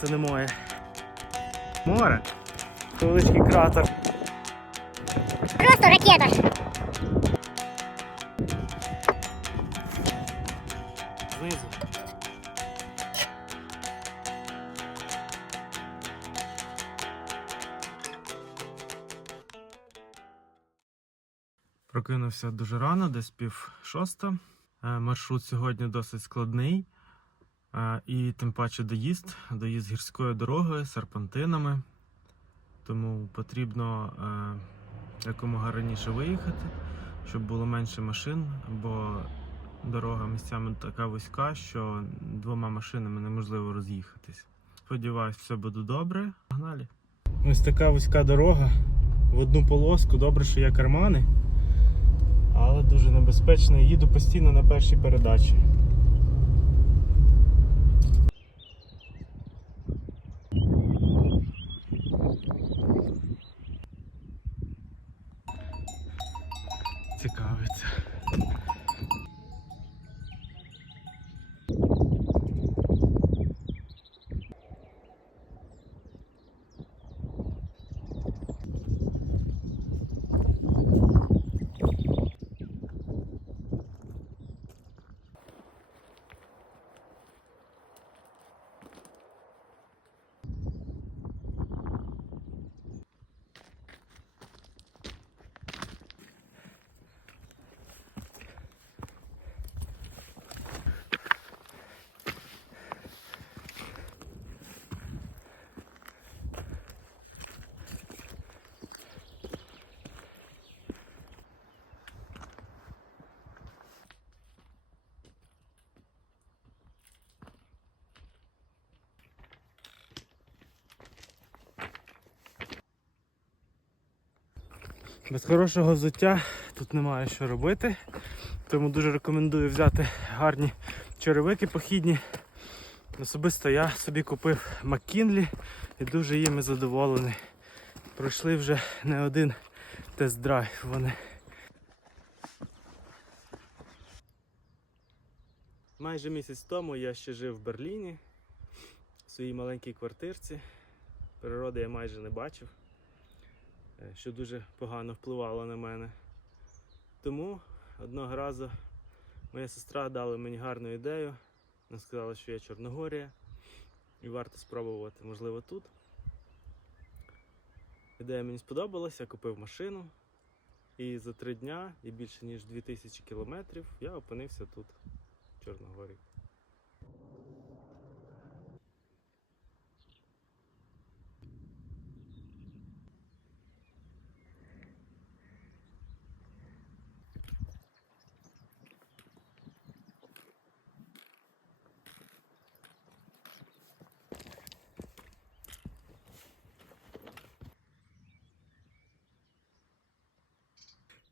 це не моє. Море. Це величкий кратер. Просто ракета. Знизу. Прокинувся дуже рано, десь пів шоста. Е, Маршрут сьогодні досить складний. І тим паче доїзд, доїзд гірською дорогою, серпантинами. Тому потрібно е, якомога раніше виїхати, щоб було менше машин, бо дорога місцями така вузька, що двома машинами неможливо роз'їхатись. Сподіваюсь, все буде добре. Погнали. Ось така вузька дорога в одну полоску. Добре, що є кармани, але дуже небезпечно. Їду постійно на першій передачі. Цікавиться. Без хорошого взуття тут немає що робити. Тому дуже рекомендую взяти гарні черевики похідні. Особисто я собі купив Маккінлі і дуже їми задоволений. Пройшли вже не один тест-драйв вони. Майже місяць тому я ще жив в Берліні в своїй маленькій квартирці. Природи я майже не бачив що дуже погано впливало на мене. Тому одного разу моя сестра дала мені гарну ідею. Вона сказала, що я Чорногорія і варто спробувати, можливо, тут. Ідея мені сподобалася, я купив машину. І за три дня і більше ніж 2000 кілометрів я опинився тут, в Чорногорії.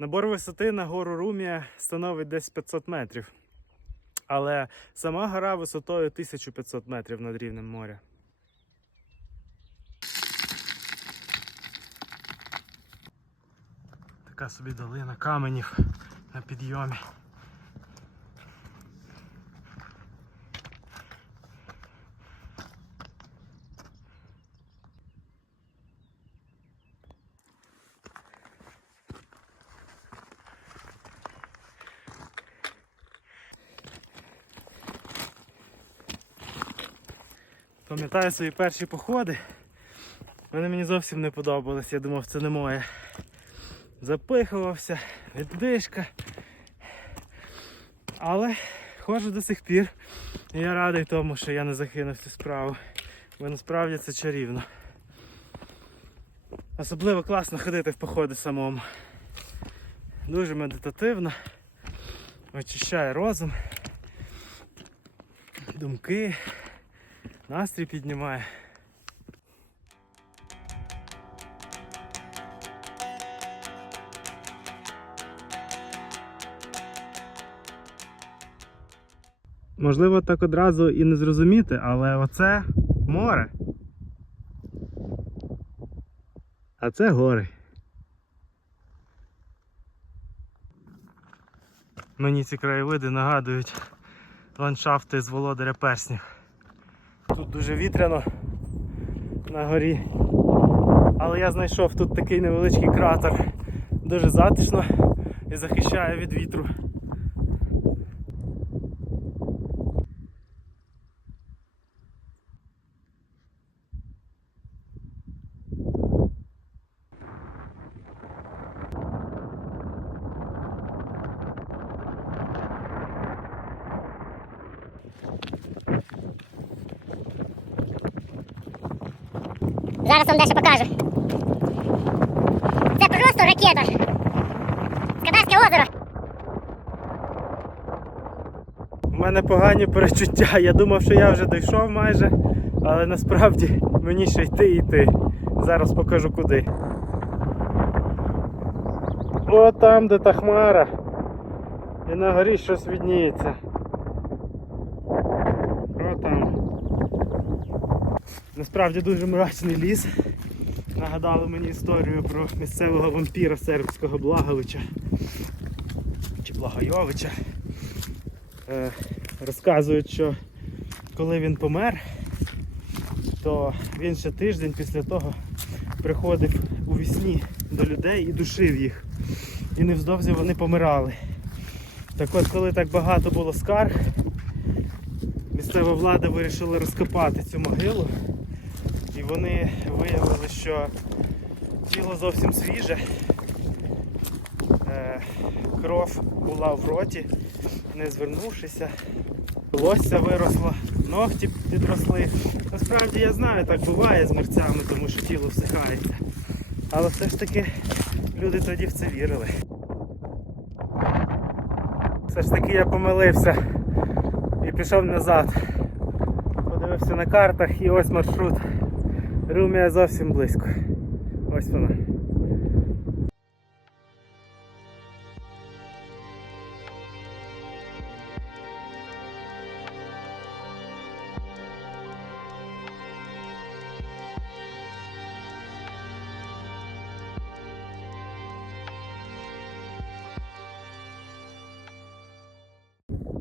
Набор висоти на гору Румія становить десь 500 метрів. Але сама гора висотою 1500 метрів над рівнем моря. Така собі долина каменів на підйомі. Пам'ятаю свої перші походи. Вони мені зовсім не подобались, я думав, це не моє. Запихувався, віддишка. Але ходжу до сих пір. І я радий тому, що я не закинув цю справу. Бо насправді це чарівно. Особливо класно ходити в походи самому. Дуже медитативно. Очищає розум, думки, настрій піднімає. Можливо, так одразу і не зрозуміти, але оце море. А це гори. Мені ці краєвиди нагадують ландшафти з володаря перснів. Тут дуже вітряно, на горі. Але я знайшов тут такий невеличкий кратер. Дуже затишно і захищає від вітру. Зараз вам дещо покажу. Це просто ракета. Скадарське озеро. У мене погані перечуття. Я думав, що я вже дійшов майже, але насправді мені ще йти і йти. Зараз покажу куди. О, там, де та хмара. І на горі щось відніється. О, там. Насправді дуже мрачний ліс. Нагадали мені історію про місцевого вампіра сербського Благовича. Чи Благойовича. Е, розказують, що коли він помер, то він ще тиждень після того приходив у вісні до людей і душив їх. І невдовзі вони помирали. Так от, коли так багато було скарг, місцева влада вирішила розкопати цю могилу. Вони виявили, що тіло зовсім свіже. Е, кров була в роті, не звернувшися. Волосся виросло, ногті підросли. Насправді я знаю, так буває з мерцями, тому що тіло всихається. Але все ж таки люди тоді в це вірили. Все ж таки я помилився і пішов назад. Подивився на картах і ось маршрут. Румія зовсім близько. Ось вона.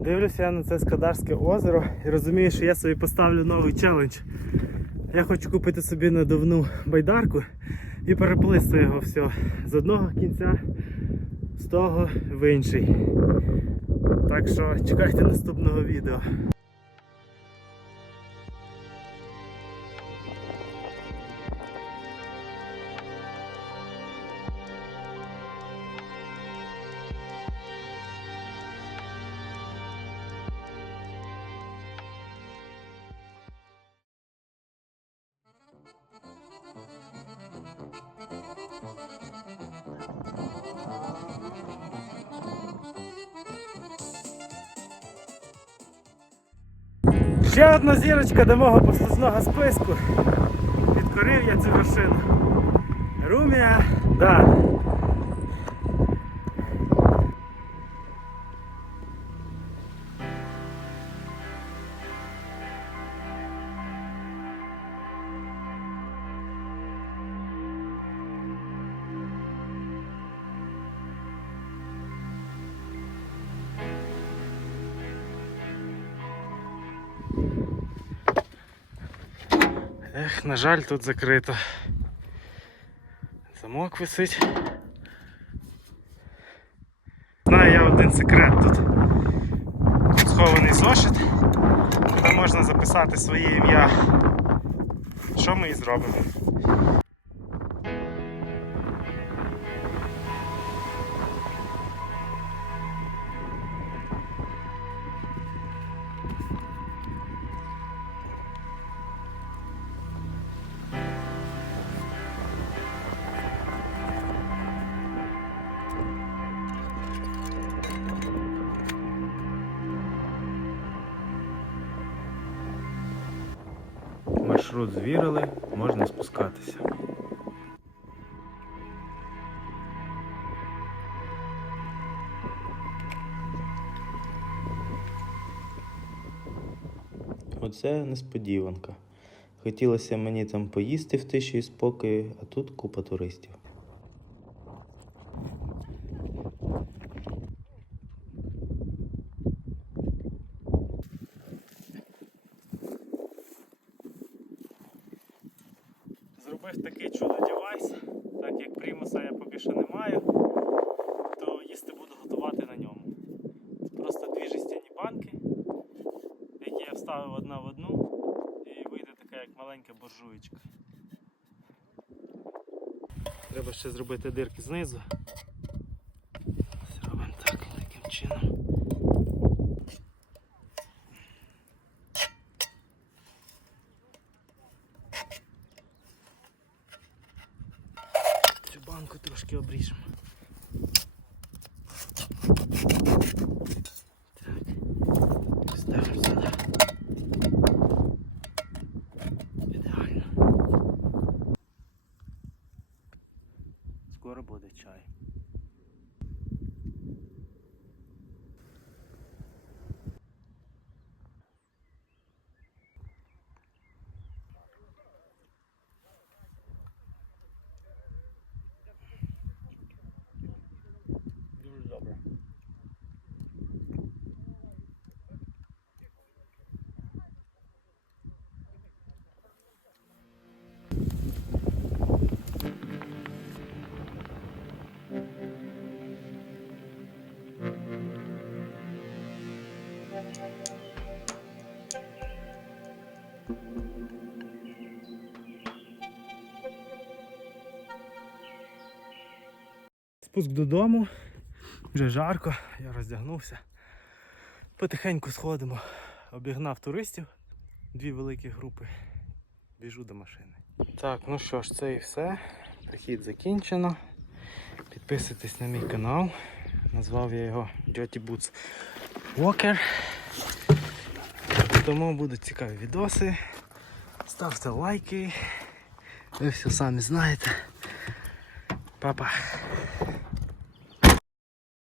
Дивлюся я на це Скадарське озеро і розумію, що я собі поставлю новий челендж. Я хочу купити собі надувну байдарку і переплисти його все з одного кінця з того в інший. Так що чекайте наступного відео. Ще одна зірочка до мого послужного списку. Підкорив я цю вершину. Румія, да. Ех, на жаль, тут закрито. Замок висить. Знаю я один секрет тут. Схований зошит, куди можна записати своє ім'я. Що ми і зробимо. Маршрут звірили, можна спускатися. Оце несподіванка. Хотілося мені там поїсти в тиші і спокої, а тут купа туристів. Зробив такий чудо девайс, так як примуса я поки що не маю, то їсти буду готувати на ньому. Просто дві жестяні банки, які я вставив одна в одну, і вийде така як маленька буржуєчка. Треба ще зробити дирки знизу. Зробимо так, таким чином. Скоро буде чай. Спуск додому. Вже жарко, я роздягнувся. Потихеньку сходимо. Обігнав туристів. Дві великі групи. Біжу до машини. Так, ну що ж, це і все. Прихід закінчено. Підписуйтесь на мій канал. Назвав я його Dirty Boots Walker. Тому будуть цікаві відоси. Ставте лайки. Ви все самі знаєте. Па-па.